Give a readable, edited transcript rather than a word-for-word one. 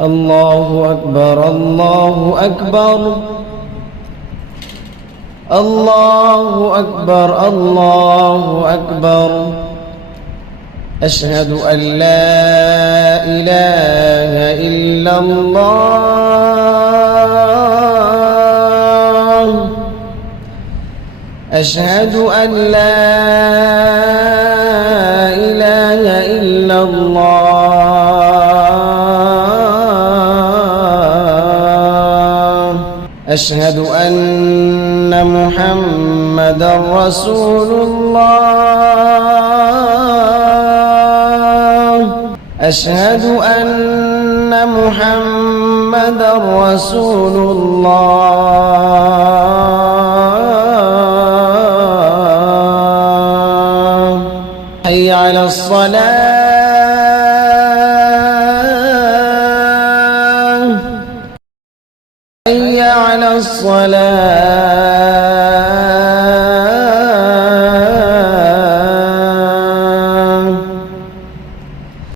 الله أكبر الله أكبر الله أكبر الله أكبر. أشهد أن لا إله إلا الله. أشهد أن لا إله إلا الله. أشهد أن محمدًا رسول الله. أشهد أن محمدًا رسول الله. حي على الصلاة. حي على الصلاة.